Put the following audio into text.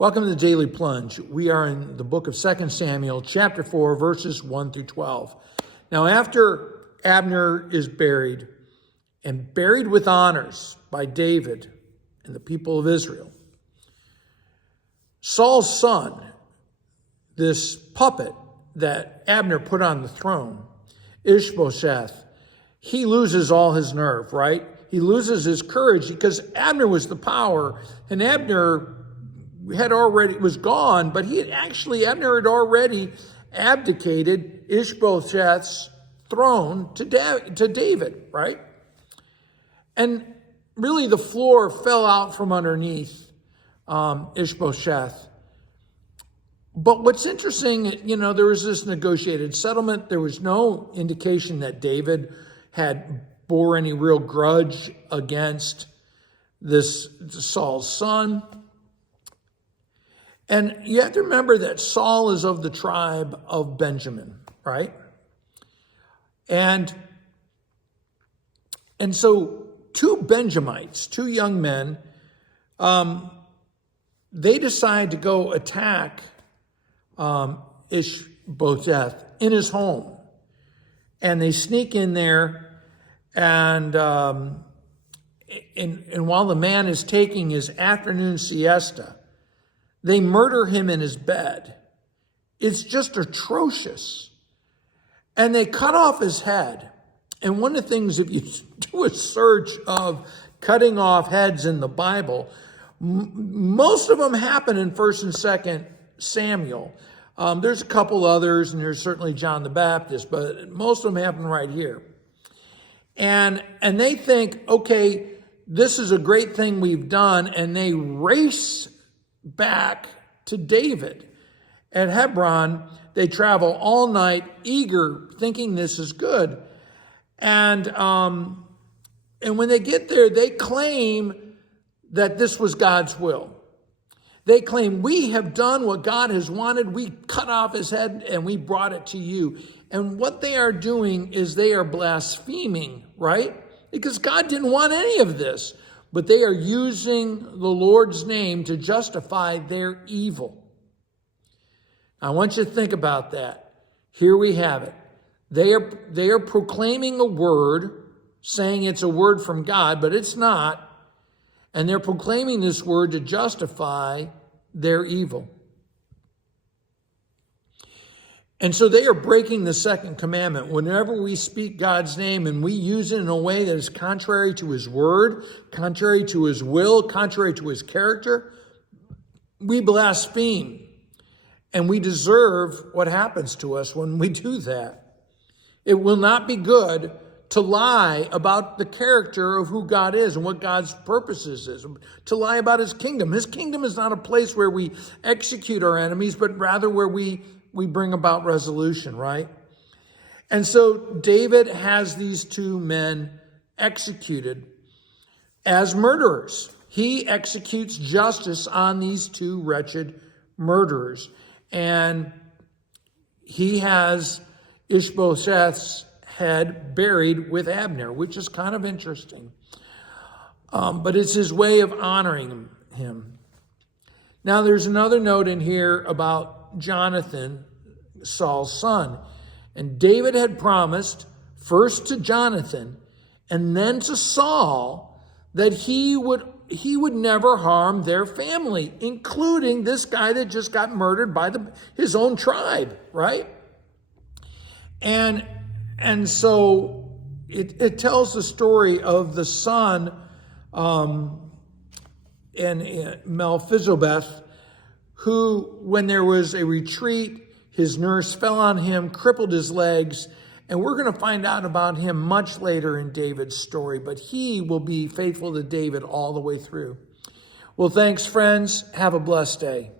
Welcome to the Daily Plunge. We are in the book of 2 Samuel, chapter 4, verses 1 through 12. Now, after Abner is buried, and buried with honors by David and the people of Israel, Saul's son, this puppet that Abner put on the throne, Ishbosheth, he loses all his nerve, right? He loses his courage because Abner was the power, and Abner was gone, but Abner had already abdicated Ishbosheth's throne to David, right? And really the floor fell out from underneath Ishbosheth. But what's interesting, there was this negotiated settlement. There was no indication that David had bore any real grudge against this Saul's son. And you have to remember that Saul is of the tribe of Benjamin, right? And so two Benjamites, two young men, they decide to go attack Ishbosheth in his home. And they sneak in there, and while the man is taking his afternoon siesta, they murder him in his bed. It's just atrocious. And they cut off his head. And one of the things, if you do a search of cutting off heads in the Bible, most of them happen in 1st and 2nd Samuel. There's a couple others, and there's certainly John the Baptist, but most of them happen right here. And they think, okay, this is a great thing we've done, and they race back to David. At Hebron, they travel all night, eager, thinking this is good. And when they get there, they claim that this was God's will. They claim, we have done what God has wanted. We cut off his head and we brought it to you. And what they are doing is they are blaspheming, right? Because God didn't want any of this. But they are using the Lord's name to justify their evil. I want you to think about that. Here we have it. They are proclaiming a word, saying it's a word from God, but it's not. And they're proclaiming this word to justify their evil. And so they are breaking the second commandment. Whenever we speak God's name and we use it in a way that is contrary to his word, contrary to his will, contrary to his character, we blaspheme. And we deserve what happens to us when we do that. It will not be good to lie about the character of who God is and what God's purposes is, to lie about his kingdom. His kingdom is not a place where we execute our enemies, but rather where we bring about resolution, right? And so David has these two men executed as murderers. He executes justice on these two wretched murderers. And he has Ishbosheth's head buried with Abner, which is kind of interesting. But it's his way of honoring him. Now, there's another note in here about Jonathan, Saul's son. And David had promised first to Jonathan and then to Saul that he would never harm their family, including this guy that just got murdered by his own tribe, right? And so it tells the story of the son and Melchizedek, who, when there was a retreat, his nurse fell on him, crippled his legs, and we're going to find out about him much later in David's story, but he will be faithful to David all the way through. Well, thanks, friends. Have a blessed day.